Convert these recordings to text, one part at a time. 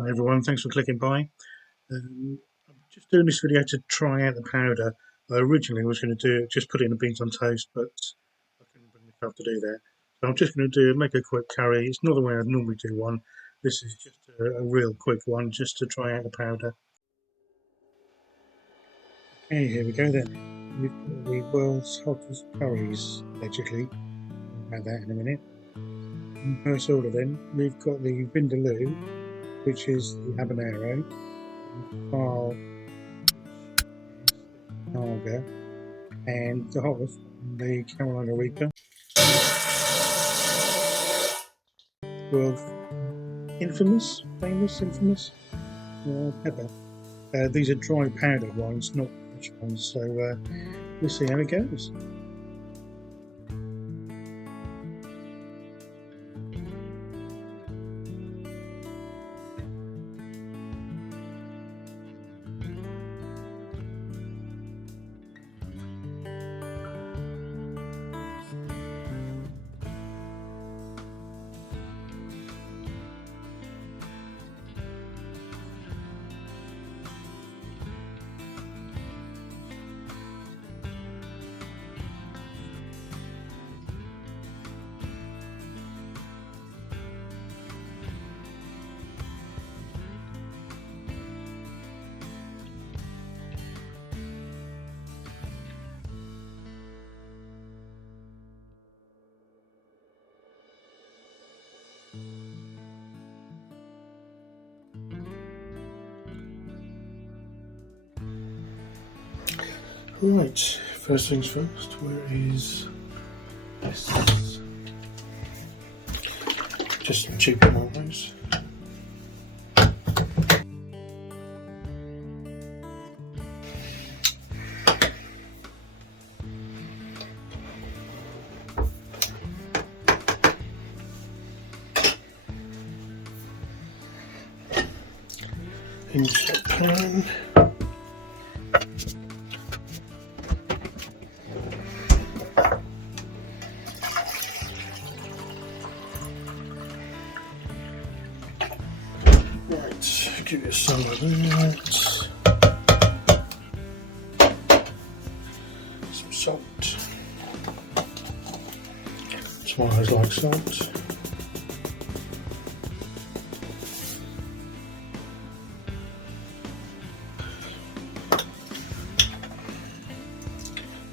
Hi everyone, thanks for clicking by. I'm just doing this video to try out the powder. I originally was going to do just put it in the beans on toast, but I couldn't bring myself to do that. So I'm just going to make a quick curry. It's not the way I'd normally do one. This is just a real quick one, just to try out the powder. Okay, here we go then. We've got the world's hottest curries, allegedly. I'll add that in a minute. In first order then, we've got the vindaloo, which is the habanero, file, lager, and the hottest, the Carolina Reaper. World infamous pepper. These are dry powdered ones, not fresh ones, so we'll see how it goes. Right, first things first, where is this? Just some cheap tomatoes. Into the pan. Right, give it some of that. Some salt. Tomatoes like salt.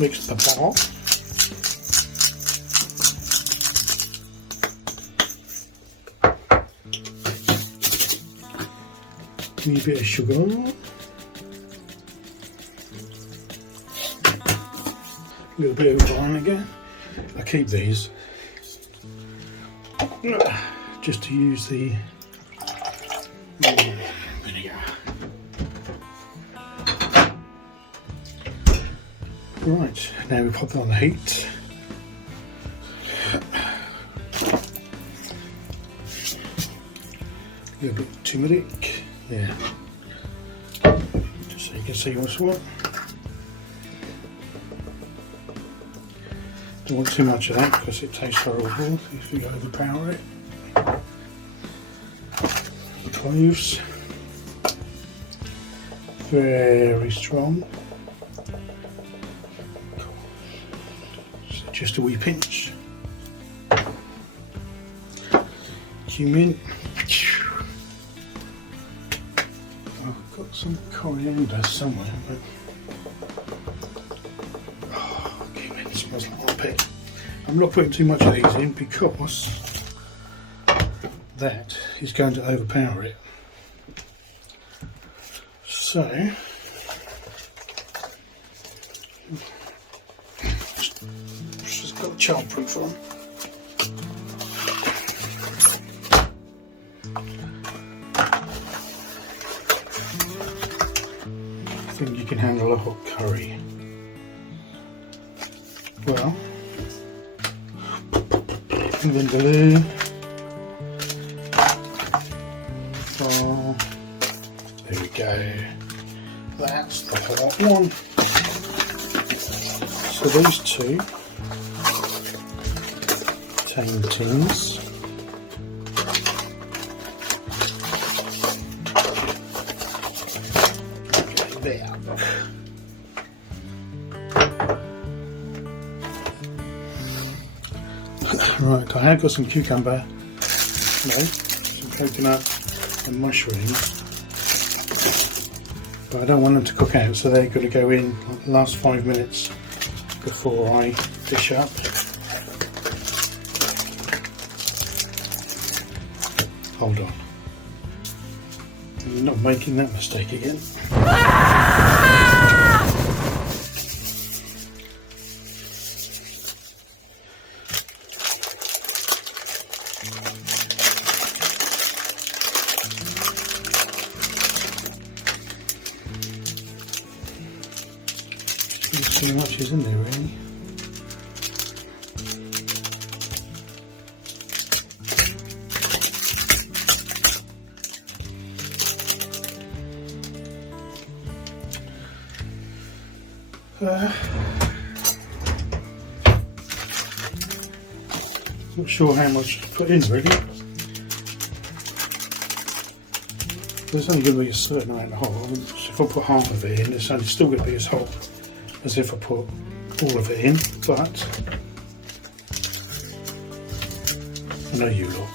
Mix the pot. A wee bit of sugar. A little bit of vinegar. I keep these just to use the vinegar. Right, now we pop it on the heat. A little bit of turmeric, yeah, just so you can see what's what. Don't want too much of that because it tastes horrible if you overpower it. Cloves, very strong. So just a wee pinch. Cumin. I've got some coriander somewhere, but cumin smells like armpit. I'm not putting too much of these in because that is going to overpower it. So just got childproof on. I think you can handle a hot curry. Well, vindaloo. Oh, there we go. That's the hot one. So these two tame tins. bit up. Right, I have got some cucumber, some coconut and mushrooms, but I don't want them to cook out, so they're going to go in like the last 5 minutes before I dish up. Hold on, I'm not making that mistake again. Too much is in there, really. Not sure how much to put in, really. There's only going to be a certain amount of hot. If I put half of it in, it's only still going to be as hot as if I put all of it in, but I know you lot.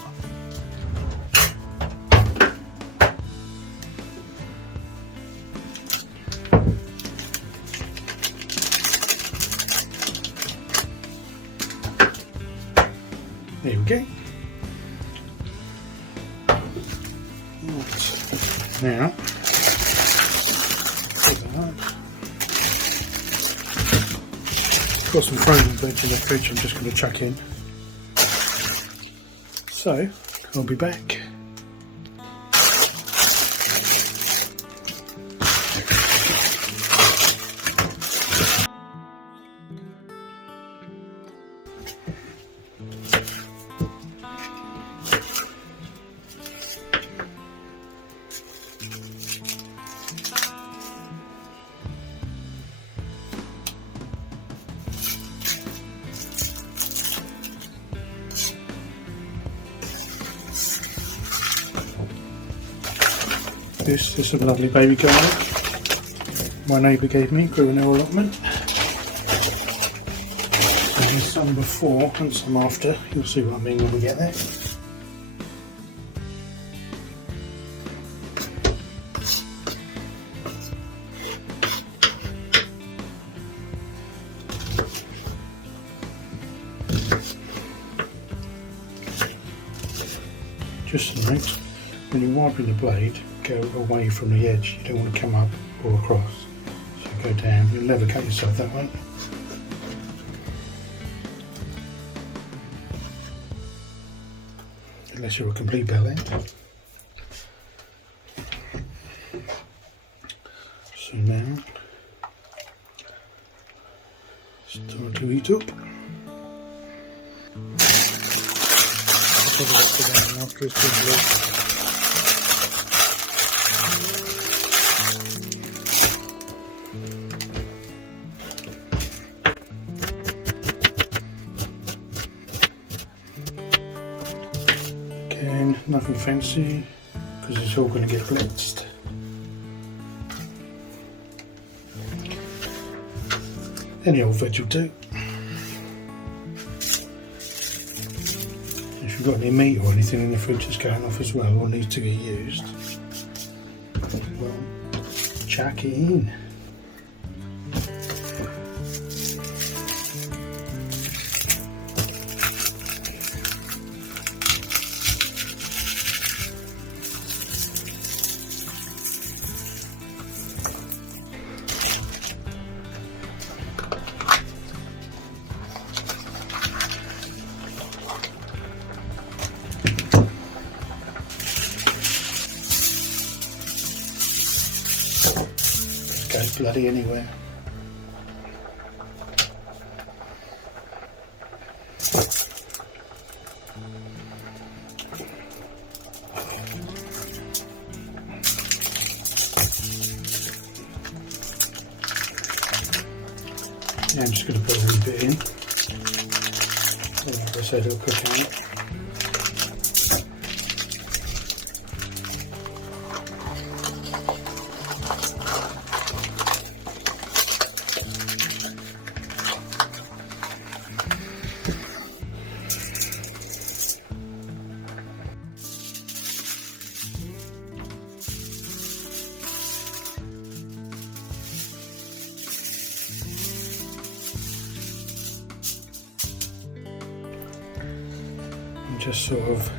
There we go. Right. Now, got some frozen veg in the fridge I'm just going to chuck in. So, I'll be back. This is a lovely baby garlic my neighbour gave me, grew in her allotment. And there's some before and some after, you'll see what I mean when we get there. Just a note, when you're wiping the blade, go away from the edge. You don't want to come up or across. So go down. You'll never cut yourself that way. Unless you're a complete bellend. So now, start to heat up. I'll put it down after it's been lit. Again, nothing fancy because it's all going to get blitzed. Any old veg will do. If you've got any meat or anything in the fridge that's going off as well or needs to get used, well, chuck it in. Goes bloody anywhere. Yeah, I'm just going to put a wee bit in. Like I said, it'll cook out. just sort of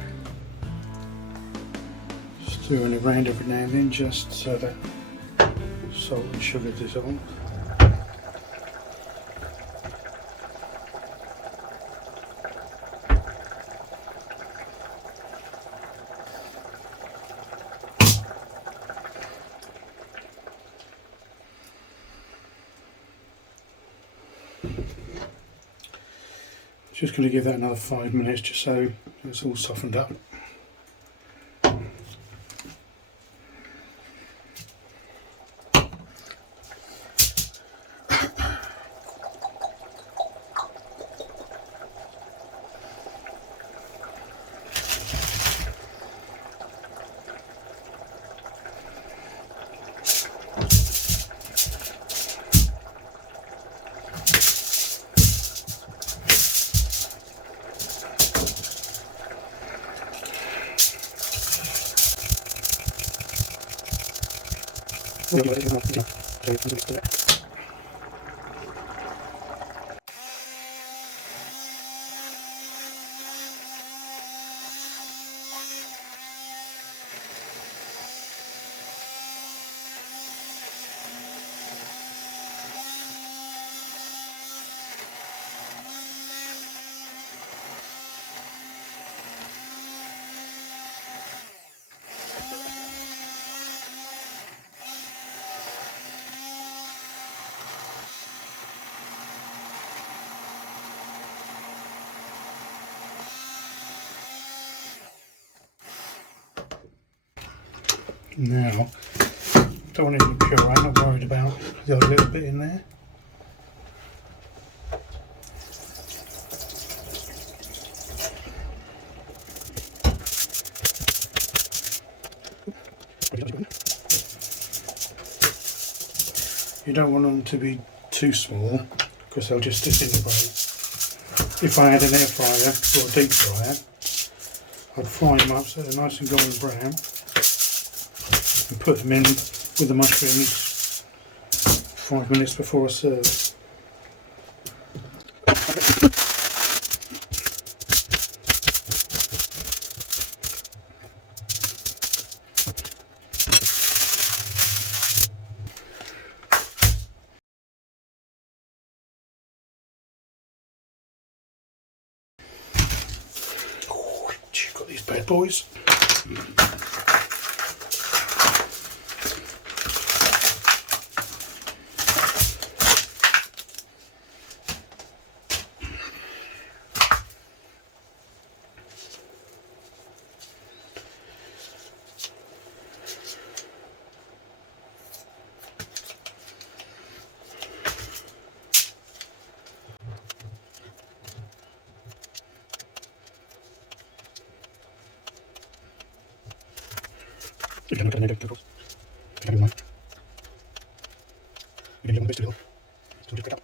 stirring it around every now and then, just so that salt and sugar dissolve. Just going to give that another 5 minutes just so it's all softened up. Now, don't want any puree, I'm not worried about the odd little bit in there. You don't want them to be too small because they'll just disintegrate. If I had an air fryer or a deep fryer, I'd fry them up so they're nice and golden brown and put them in with the mushrooms 5 minutes before I serve. Got these bad boys. Ikan makan ada terus. Kita ambil mana? Ikan yang best dulu. Sudah kita.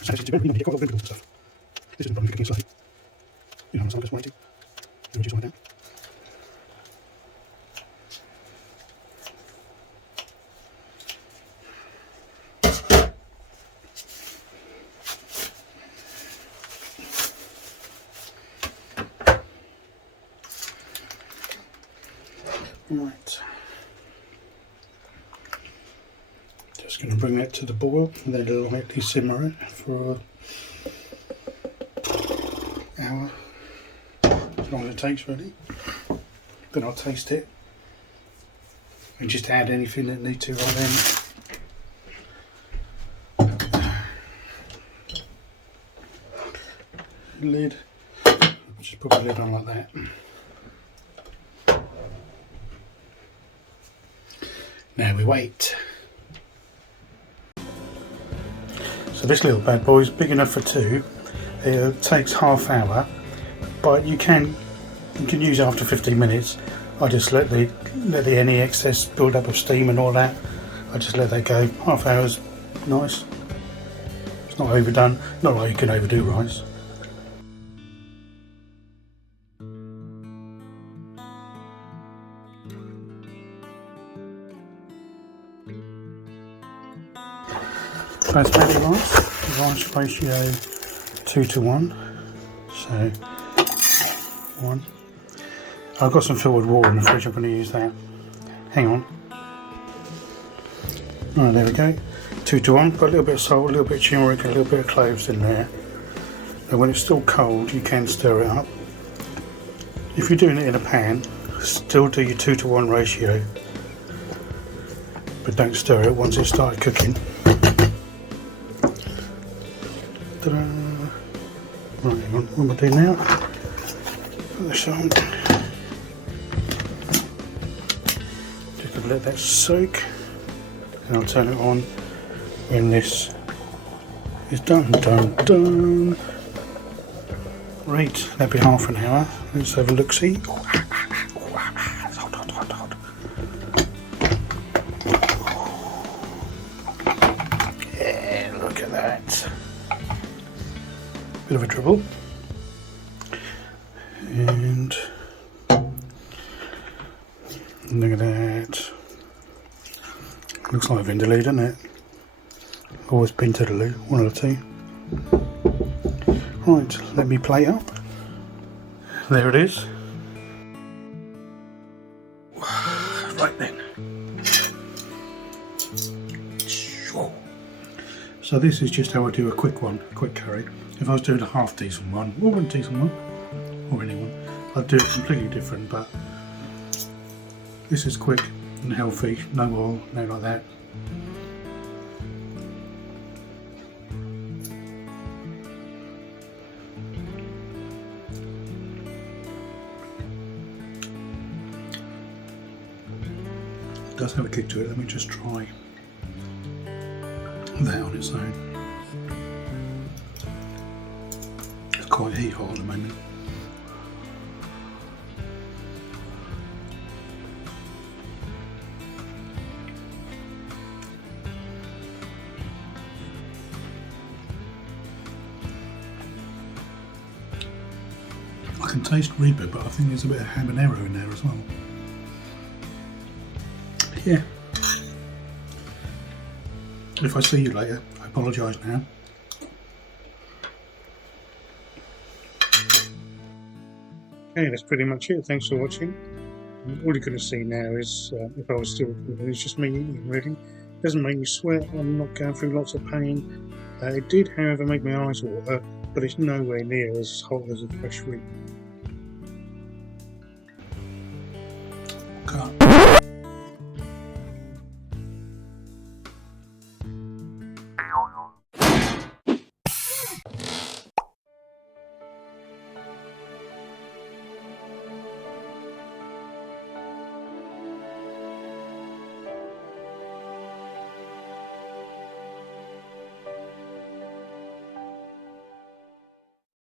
Saya sih sebenarnya dia kau beri stuff. This is the problem with cooking slowly. You know, some just waiting. You reduce one down. Right, just going to bring that to the boil and then lightly simmer it for an hour, as long as it takes really. Then I'll taste it and just add anything that needs to right then. Lid, just put the lid on like that. Now we wait. So this little bad boy is big enough for two. It takes half hour, but you can use it after 15 minutes. I just let any excess build up of steam and all that. I just let that go. Half hour's nice. It's not overdone. Not like you can overdo rice. basmati rice ratio 2:1. So 1. I've got some filtered water in the fridge, I'm going to use that. Hang on. Right, there we go. 2:1. Got a little bit of salt, a little bit of turmeric, and a little bit of cloves in there. And when it's still cold, you can stir it up. If you're doing it in a pan, still do your 2:1 ratio, but don't stir it once it started cooking. Ta-da! Right, hang on. What am I doing now? Put this on. Just going to let that soak, and I'll turn it on when this is done. Done. Right, that'll be half an hour. Let's have a look-see. Hot. Yeah, look at that. Bit of a dribble. And look at that. Looks like vindaloo, doesn't it? Always pinterloo, one of the two. Right, let me plate up. There it is. Right then. So this is just how I do a quick curry. If I was doing a half decent one, or a decent one, or any one, I'd do it completely different, but this is quick and healthy, no oil, no like that. It does have a kick to it. Let me just try that on its own. It's quite heat hot at the moment. I can taste Reaper, but I think there's a bit of habanero in there as well. Yeah. If I see you later, I apologise now. Okay, that's pretty much it. Thanks for watching. All you're going to see now is, if I was still recording, it's just me eating, really. It doesn't make me sweat, I'm not going through lots of pain. It did, however, make my eyes water, but it's nowhere near as hot as a fresh Reaper. Cut.